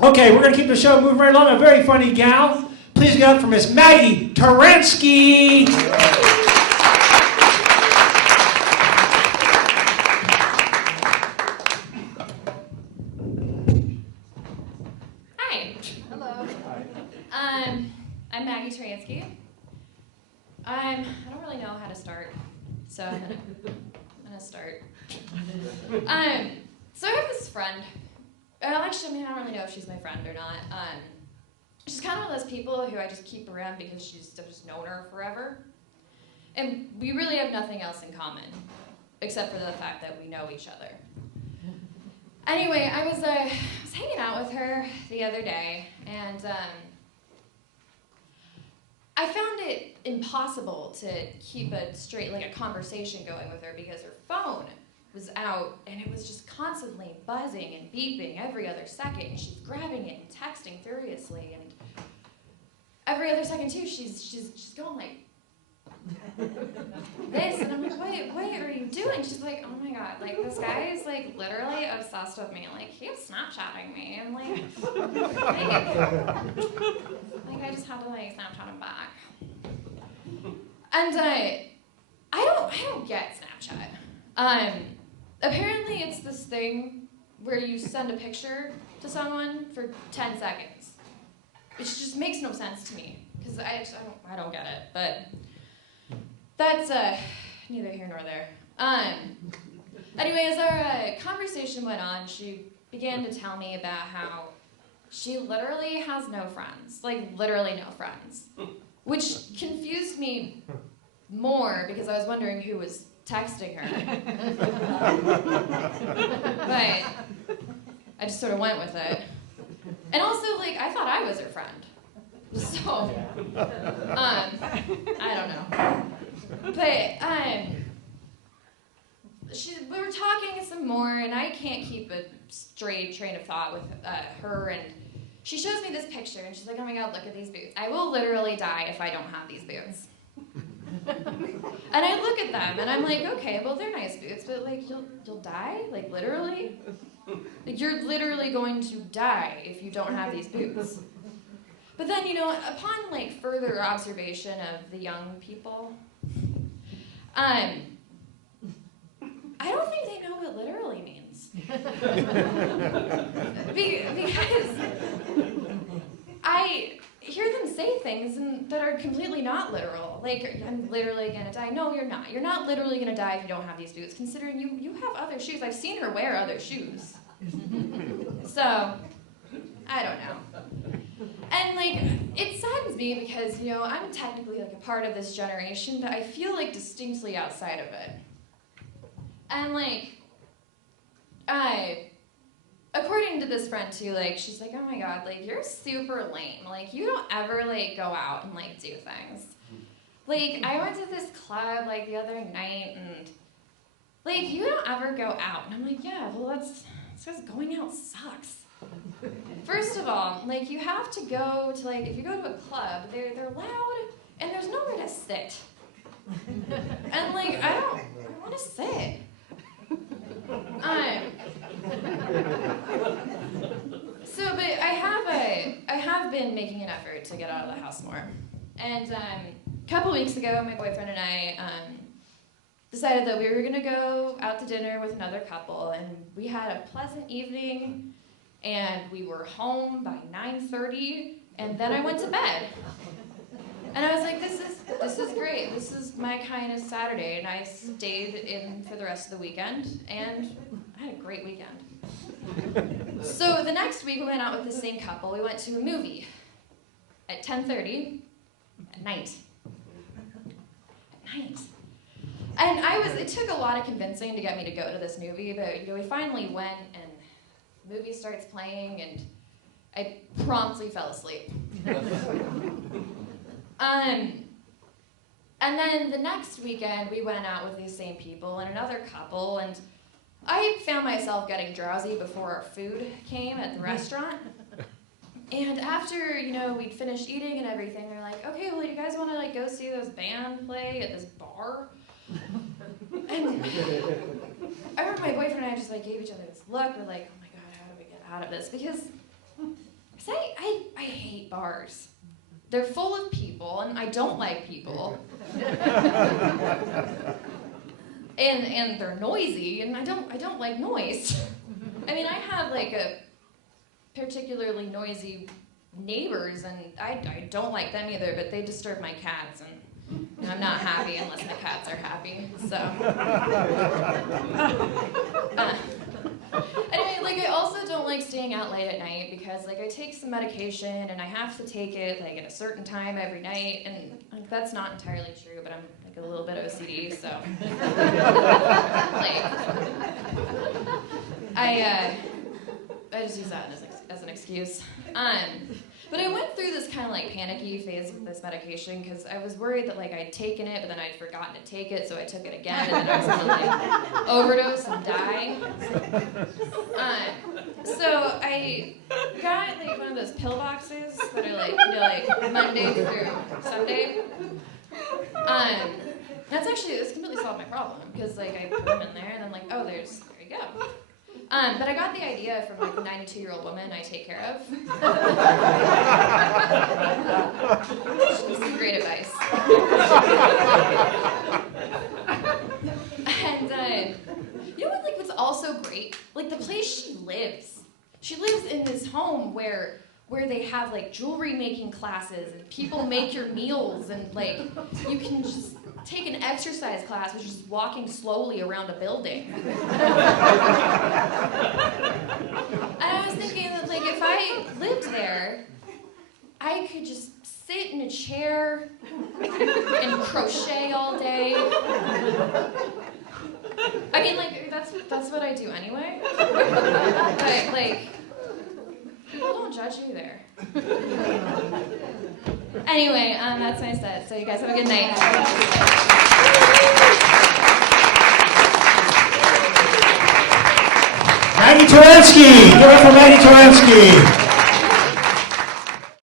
Okay, we're going to keep the show moving right along. A very funny gal. Please give it up for Miss Maggie Turansky. Hi. Hello. I'm Maggie Turansky. I don't really know how to start, so I'm gonna start. So I have this friend. Actually, I don't really know if she's my friend or not. She's kind of one of those people who I just keep around because I've just known her forever. And we really have nothing else in common, except for the fact that we know each other. Anyway, I was hanging out with her the other day, and I found it impossible to keep a conversation going with her because her phone was out, and it was just constantly buzzing and beeping every other second, and she's grabbing it and texting furiously, and every other second too, she's going like this, and I'm like, what are you doing? She's like, oh my god, like this guy is like literally obsessed with me, like he's Snapchatting me, and like I just had to like Snapchat him back, and I don't get Snapchat. Apparently it's this thing where you send a picture to someone for 10 seconds. It just makes no sense to me, because I don't get it, but that's neither here nor there. Anyway, as our conversation went on, she began to tell me about how she literally has no friends, like literally no friends, which confused me more because I was wondering who was texting her. But I just sort of went with it. And also, like, I thought I was her friend. So, I don't know. But, we were talking some more, and I can't keep a straight train of thought with her, and she shows me this picture, and she's like, oh my god, look at these boots. I will literally die if I don't have these boots. And I look at them, and I'm like, okay, well, they're nice boots, but, like, you'll die? Like, literally? Like, you're literally going to die if you don't have these boots. But then, upon, like, further observation of the young people, I don't think they know what literally means. Because I hear them say things that are completely not literal. Like, I'm literally gonna die. No, you're not. You're not literally gonna die if you don't have these boots, considering you have other shoes. I've seen her wear other shoes. So, I don't know. And, like, it saddens me because, I'm technically, like, a part of this generation, but I feel, like, distinctly outside of it. And, like, according to this friend, too, like, she's like, oh my god, like, you're super lame. Like, you don't ever, like, go out and, like, do things. Like, I went to this club, like, the other night, and, like, you don't ever go out. And I'm like, yeah, well, that's because going out sucks. First of all, like, you have to go to, like, if you go to a club, they're loud, and there's nowhere to sit. And, like, I want to sit. But I have been making an effort to get out of the house more. And a couple weeks ago, my boyfriend and I decided that we were gonna go out to dinner with another couple, and we had a pleasant evening, and we were home by 9:30, and then I went to bed. And I was like, this is great. This is my kind of Saturday. And I stayed in for the rest of the weekend, and I had a great weekend. So the next week, we went out with the same couple. We went to a movie at 10:30 at night. At night. And it took a lot of convincing to get me to go to this movie, but we finally went, and the movie starts playing, and I promptly fell asleep. And then the next weekend, we went out with these same people and another couple, and I found myself getting drowsy before our food came at the restaurant. And after, we'd finished eating and everything, we were like, okay, well, you guys want to, like, go see this band play at this bar? And I remember my boyfriend and I just, like, gave each other this look. We're like, oh my god, how do we get out of this because I hate bars. They're full of people, and I don't like people. and they're noisy, and I don't like noise. I mean, I have like a particularly noisy neighbors, and I don't like them either, but they disturb my cats, and I'm not happy unless my cats are happy, so. Anyway, like, I also don't like staying out late at night because, like, I take some medication, and I have to take it, like, at a certain time every night, and, like, that's not entirely true, but I'm, like, a little bit OCD, so. Like, I just use that as an excuse. But I went through this kind of like panicky phase with this medication because I was worried that like I'd taken it, but then I'd forgotten to take it, so I took it again, and then I was gonna like overdose and die. So I got like one of those pill boxes that are like, you know, like Monday through Sunday. It's completely solved my problem because like I put them in there and I'm like, oh, there you go. But I got the idea from like a 92-year-old woman I take care of. Some great advice. And you know what? Like, what's also great? Like the place she lives. She lives in this home where they have like jewelry making classes and people make your meals and like you can just take an exercise class, which is walking slowly around a building. And I was thinking that, like, if I lived there, I could just sit in a chair and crochet all day. I mean, like, that's what I do anyway. But, like, people don't judge me there. Anyway, that's my set. So you guys have a good night. Maggie Turansky! Give it up for Maggie Turansky!